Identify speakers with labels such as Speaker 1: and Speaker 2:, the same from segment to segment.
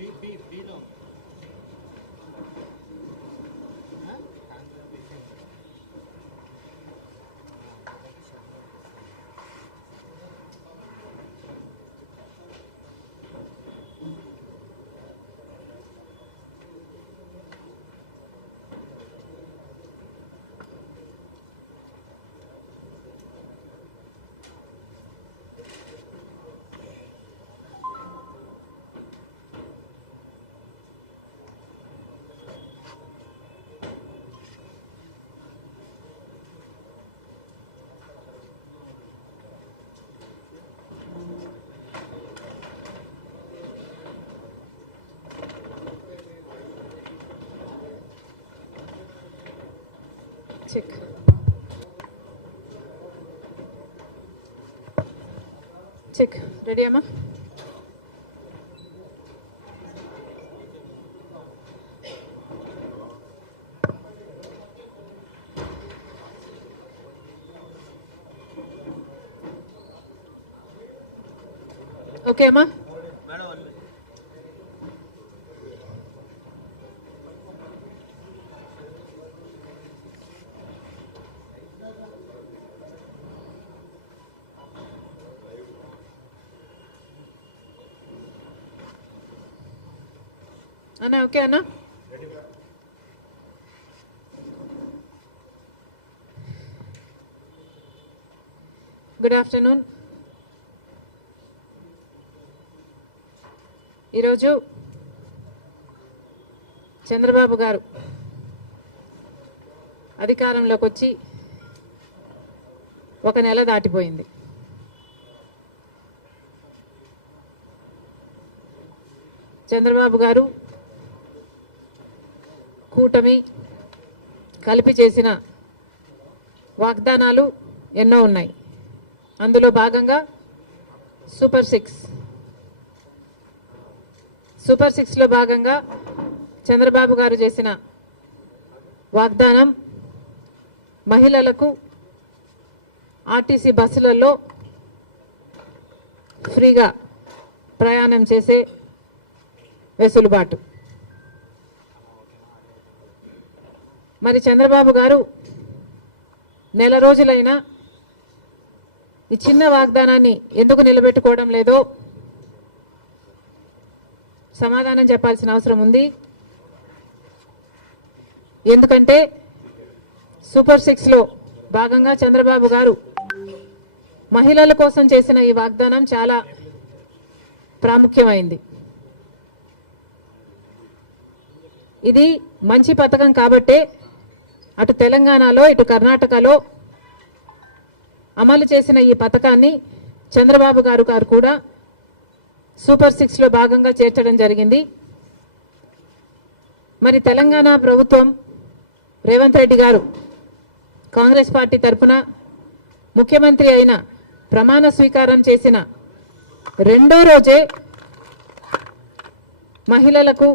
Speaker 1: Beep, beep, dilo. Patrick. Check. Ready,
Speaker 2: Emma? Okay, Emma?
Speaker 1: అన్నా okay అన్నా good afternoon ఈరోజు చంద్రబాబు గారు అధికారంలోకి వచ్చి ఒక నెల దాటిపోయింది. చంద్రబాబు గారు కూటమి కలిపి చేసిన వాగ్దానాలు ఎన్నో ఉన్నాయి. అందులో భాగంగా సూపర్ సిక్స్ సూపర్ సిక్స్లో భాగంగా చంద్రబాబు గారు చేసిన వాగ్దానం మహిళలకు ఆర్టీసీ బస్సులలో ఫ్రీగా ప్రయాణం చేసే వెసులుబాటు. మరి చంద్రబాబు గారు నెల రోజులైనా ఈ చిన్న వాగ్దానాన్ని ఎందుకు నిలబెట్టుకోవడం లేదో సమాధానం చెప్పాల్సిన అవసరం ఉంది. ఎందుకంటే సూపర్ సిక్స్లో భాగంగా చంద్రబాబు గారు మహిళల కోసం చేసిన ఈ వాగ్దానం చాలా ప్రాముఖ్యమైంది. ఇది మంచి పథకం కాబట్టే అటు తెలంగాణలో ఇటు కర్ణాటకలో అమలు చేసిన ఈ పథకాన్ని చంద్రబాబు గారు గారు కూడా సూపర్ సిక్స్లో భాగంగా చేర్చడం జరిగింది. మరి తెలంగాణ ప్రభుత్వం రేవంత్ రెడ్డి గారు కాంగ్రెస్ పార్టీ తరఫున ముఖ్యమంత్రి అయిన ప్రమాణ స్వీకారం చేసిన రెండో రోజే మహిళలకు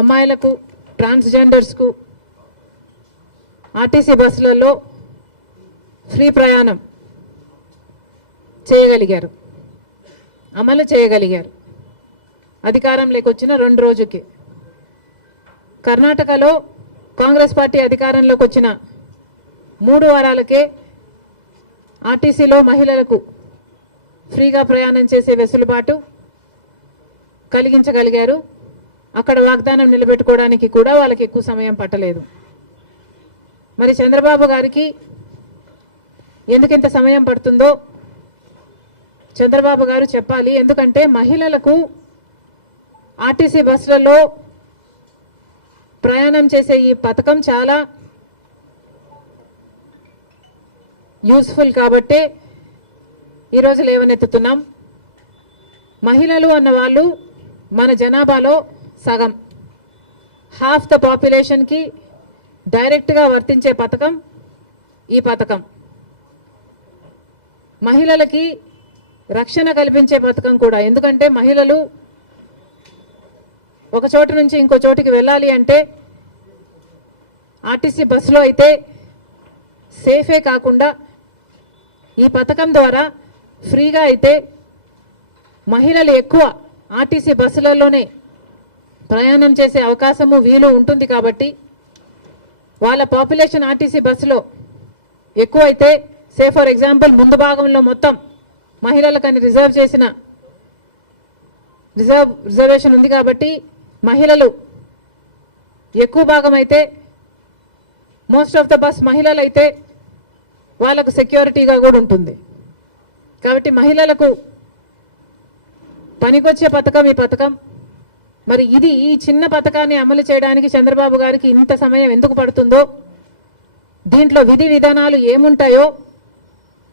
Speaker 1: అమ్మాయిలకు ట్రాన్స్జెండర్స్కు ఆర్టీసీ బస్సులలో ఫ్రీ ప్రయాణం చేయగలిగారు. అమలు చేయగలిగారు. అధికారంలోకి వచ్చిన రెండు రోజుకి. కర్ణాటకలో కాంగ్రెస్ పార్టీ అధికారంలోకి వచ్చిన మూడు వారాలకే ఆర్టీసీలో మహిళలకు ఫ్రీగా ప్రయాణం చేసే వెసులుబాటు కలిగించగలిగారు. అక్కడ వాగ్దానం నిలబెట్టుకోవడానికి కూడా వాళ్ళకి ఎక్కువ సమయం పట్టలేదు. మరి చంద్రబాబు గారికి ఎందుకు ఇంత సమయం పడుతుందో చంద్రబాబు గారు చెప్పాలి. ఎందుకంటే మహిళలకు ఆర్టీసీ బస్సులలో ప్రయాణం చేసే ఈ పథకం చాలా యూస్ఫుల్ కాబట్టే ఈరోజు లేవనెత్తుతున్నాం. మహిళలు అన్న వాళ్ళు మన జనాభాలో సగం. హాఫ్ ద పాపులేషన్కి డైరెక్ట్గా వర్తించే పథకం ఈ పథకం. మహిళలకి రక్షణ కల్పించే పథకం కూడా. ఎందుకంటే మహిళలు ఒక చోటు నుంచి ఇంకో చోటికి వెళ్ళాలి అంటే ఆర్టీసీ బస్సులో అయితే సేఫే కాకుండా ఈ పథకం ద్వారా ఫ్రీగా అయితే మహిళలు ఎక్కువ ఆర్టీసీ బస్సులలోనే ప్రయాణం చేసే అవకాశము వీలు ఉంటుంది కాబట్టి వాళ్ళ పాపులేషన్ ఆర్టీసీ బస్సులో ఎక్కువైతే సే ఫర్ ఎగ్జాంపుల్ ముందు భాగంలో మొత్తం మహిళలకని రిజర్వ్ చేసిన రిజర్వ్ రిజర్వేషన్ ఉంది కాబట్టి మహిళలు ఎక్కువ భాగం అయితే మోస్ట్ ఆఫ్ ద బస్ మహిళలు అయితే వాళ్ళకు సెక్యూరిటీగా కూడా ఉంటుంది. కాబట్టి మహిళలకు పనికొచ్చే పథకం ఈ పథకం. మరి ఇది ఈ చిన్న పథకాన్ని అమలు చేయడానికి చంద్రబాబు గారికి ఇంత సమయం ఎందుకు పడుతుందో? దీంట్లో విధి విధానాలు ఏముంటాయో?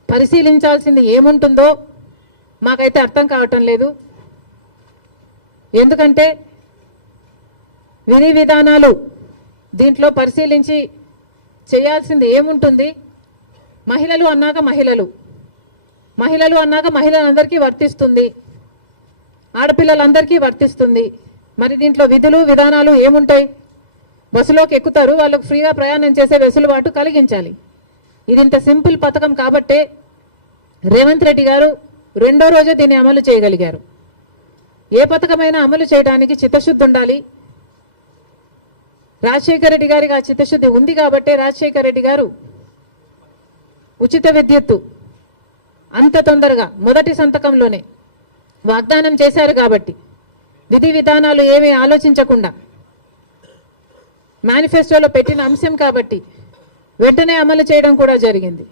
Speaker 1: పరిశీలించాల్సింది ఏముంటుందో? మాకైతే అర్థం కావటం లేదు. ఎందుకంటే విధి విధానాలు దీంట్లో పరిశీలించి చేయాల్సింది ఏముంటుంది? మహిళలు అన్నాక మహిళలు. మహిళలు అన్నాక మహిళలందరికీ వర్తిస్తుంది. ఆడపిల్లలందరికీ వర్తిస్తుంది. మరి దీంట్లో విధులు విధానాలు ఏముంటాయి? బస్సులోకి ఎక్కుతారు వాళ్ళకు ఫ్రీగా ప్రయాణం చేసే వెసులుబాటు కలిగించాలి. ఇది ఇంత సింపుల్ పథకం కాబట్టే రేవంత్ రెడ్డి గారు రెండో రోజే దీన్ని అమలు చేయగలిగారు. ఏ పథకమైనా అమలు చేయడానికి చిత్తశుద్ధి ఉండాలి. రాజశేఖర రెడ్డి గారికి ఆ చిత్తశుద్ధి ఉంది కాబట్టే రాజశేఖర రెడ్డి గారు ఉచిత విద్యుత్తు అంత తొందరగా మొదటి సంతకంలోనే వాగ్దానం చేశారు కాబట్టి విధి విధానాలు ఏమీ ఆలోచించకుండా మేనిఫెస్టోలో పెట్టిన అంశం కాబట్టి వెంటనే అమలు చేయడం కూడా జరిగింది.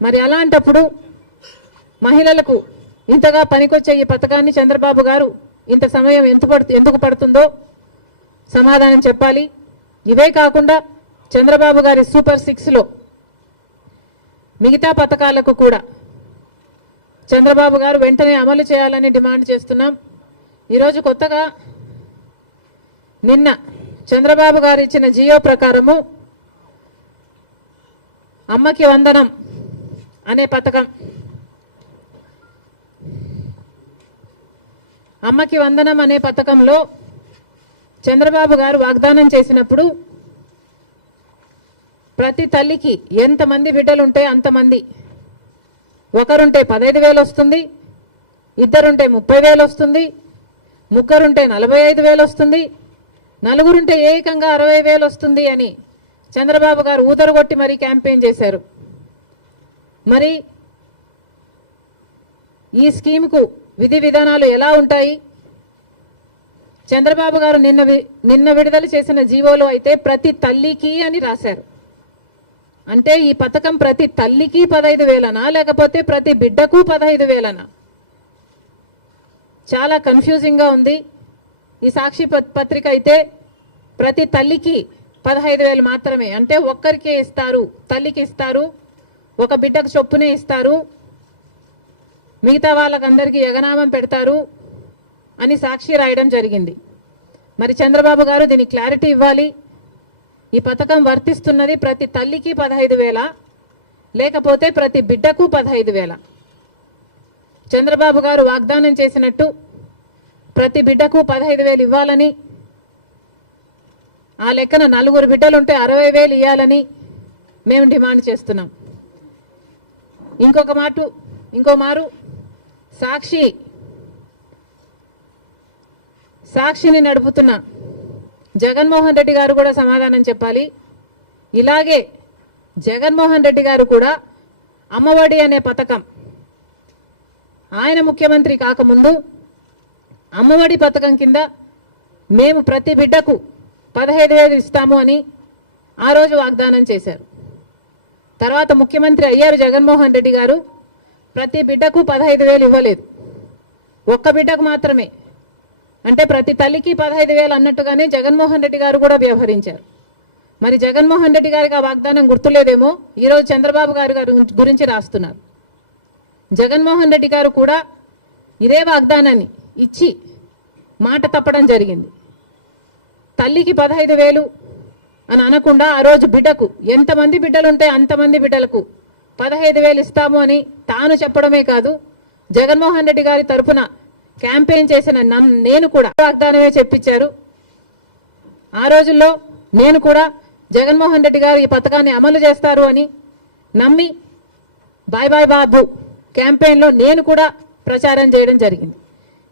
Speaker 1: మరి అలాంటప్పుడు మహిళలకు ఇంతగా పనికొచ్చే ఈ పథకాన్ని చంద్రబాబు గారు ఇంత సమయం ఎంత పడు ఎందుకు పడుతుందో సమాధానం చెప్పాలి. ఇవే కాకుండా చంద్రబాబు గారి సూపర్ సిక్స్లో మిగతా పథకాలకు కూడా చంద్రబాబు గారు వెంటనే అమలు చేయాలని డిమాండ్ చేస్తున్నాం. ఈరోజు కొత్తగా నిన్న చంద్రబాబు గారు ఇచ్చిన జియో ప్రకారము అమ్మకి వందనం అనే పథకం. అమ్మకి వందనం అనే పథకంలో చంద్రబాబు గారు వాగ్దానం చేసినప్పుడు ప్రతి తల్లికి ఎంతమంది బిడ్డలు ఉంటే అంతమంది. ఒకరుంటే పదహైదు వేలు వస్తుంది ఇద్దరుంటే ముప్పై వేలు వస్తుంది ముగ్గురుంటే నలభై ఐదు వేలు వస్తుంది నలుగురుంటే ఏకంగా అరవై వేలు వస్తుంది అని చంద్రబాబు గారు ఊదరగొట్టి మరీ క్యాంపెయిన్ చేశారు. మరి ఈ స్కీమ్కు విధి విధానాలు ఎలా ఉంటాయి? చంద్రబాబు గారు నిన్న వి- నిన్న విడుదల చేసిన జీవోలో అయితే ప్రతి తల్లికి అని రాశారు. అంటే ఈ పథకం ప్రతి తల్లికి పదహైదు వేలనా లేకపోతే ప్రతి బిడ్డకు పదహైదు వేలనా? చాలా కన్ఫ్యూజింగ్గా ఉంది. ఈ సాక్షి పత్- పత్రిక అయితే ప్రతి తల్లికి పదహైదు వేలు మాత్రమే. అంటే ఒక్కరికే ఇస్తారు. తల్లికి ఇస్తారు. ఒక బిడ్డకు చొప్పునే ఇస్తారు. మిగతా వాళ్ళకందరికీ ఎగనామం పెడతారు అని సాక్షి రాయడం జరిగింది. మరి చంద్రబాబు గారు దీనికి క్లారిటీ ఇవ్వాలి. ఈ పథకం వర్తిస్తున్నది ప్రతి తల్లికి పదహైదు వేల? లేకపోతే ప్రతి బిడ్డకు పదహైదు వేల? చంద్రబాబు గారు వాగ్దానం చేసినట్టు ప్రతి బిడ్డకు పదహైదు వేలు ఇవ్వాలని ఆ లెక్కన నలుగురు బిడ్డలుంటే అరవై వేలు ఇవ్వాలని మేము డిమాండ్ చేస్తున్నాం. ఇంకొక మాట ఇంకో మారు సాక్షి సాక్షిని నడుపుతున్న జగన్మోహన్ రెడ్డి గారు కూడా సమాధానం చెప్పాలి. ఇలాగే జగన్మోహన్ రెడ్డి గారు కూడా అమ్మఒడి అనే పథకం ఆయన ముఖ్యమంత్రి కాకముందు అమ్మఒడి పథకం కింద మేము ప్రతి బిడ్డకు పదహైదు వేలు ఇస్తాము అని ఆ రోజు వాగ్దానం చేశారు. తర్వాత ముఖ్యమంత్రి అయ్యారు జగన్మోహన్ రెడ్డి గారు. ప్రతి బిడ్డకు పదహైదు వేలు ఇవ్వలేదు. ఒక్క బిడ్డకు మాత్రమే. అంటే ప్రతి తల్లికి పదహైదు వేలు అన్నట్టుగానే జగన్మోహన్ రెడ్డి గారు కూడా వ్యవహరించారు. మరి జగన్మోహన్ రెడ్డి గారికి ఆ వాగ్దానం గుర్తులేదేమో? ఈరోజు చంద్రబాబు గారు గారి గురించి రాస్తున్నారు. జగన్మోహన్ రెడ్డి గారు కూడా ఇదే వాగ్దానాన్ని ఇచ్చి మాట తప్పడం జరిగింది. తల్లికి పదహైదు వేలు అని అనకుండా ఆ రోజు బిడ్డకు ఎంతమంది బిడ్డలుంటే అంతమంది బిడ్డలకు పదహైదు వేలు ఇస్తాము అని తాను చెప్పడమే కాదు జగన్మోహన్ రెడ్డి గారి తరఫున క్యాంపెయిన్ చేసిన నేను కూడా వాగ్దానమే చెప్పించారు ఆ రోజుల్లో నేను కూడా జగన్మోహన్ రెడ్డి గారు ఈ పథకాన్ని అమలు చేస్తారు అని నమ్మి బాయ్ బాయ్ బాబు క్యాంపెయిన్లో నేను కూడా ప్రచారం చేయడం జరిగింది.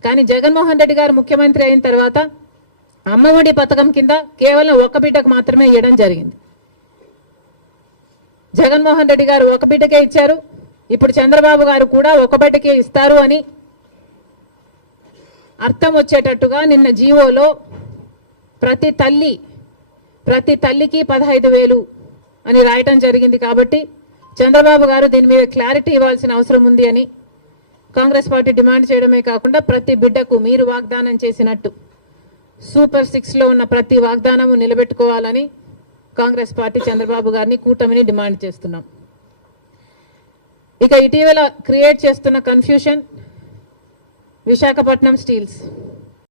Speaker 1: కానీ జగన్మోహన్ రెడ్డి గారు ముఖ్యమంత్రి అయిన తర్వాత అమ్మఒడి పథకం కింద కేవలం ఒక బిడ్డకు మాత్రమే ఇవ్వడం జరిగింది. జగన్మోహన్ రెడ్డి గారు ఒక బిడ్డకే ఇచ్చారు. ఇప్పుడు చంద్రబాబు గారు కూడా ఒక బిడ్డకే ఇస్తారు అని అర్థం వచ్చేటట్టుగా నిన్న జీవోలో ప్రతి తల్లి ప్రతి తల్లికి పదహైదు వేలు అని రాయటం జరిగింది కాబట్టి చంద్రబాబు గారు దీని మీద క్లారిటీ ఇవ్వాల్సిన అవసరం ఉంది అని కాంగ్రెస్ పార్టీ డిమాండ్ చేయడమే కాకుండా ప్రతి బిడ్డకు మీరు వాగ్దానం చేసినట్టు సూపర్ సిక్స్లో ఉన్న ప్రతి వాగ్దానము నిలబెట్టుకోవాలని కాంగ్రెస్ పార్టీ చంద్రబాబు గారిని కూటమిని డిమాండ్ చేస్తున్నాం. ఇక ఇటీవల క్రియేట్ చేస్తున్న కన్ఫ్యూషన్ విశాఖపట్నం స్టీల్స్.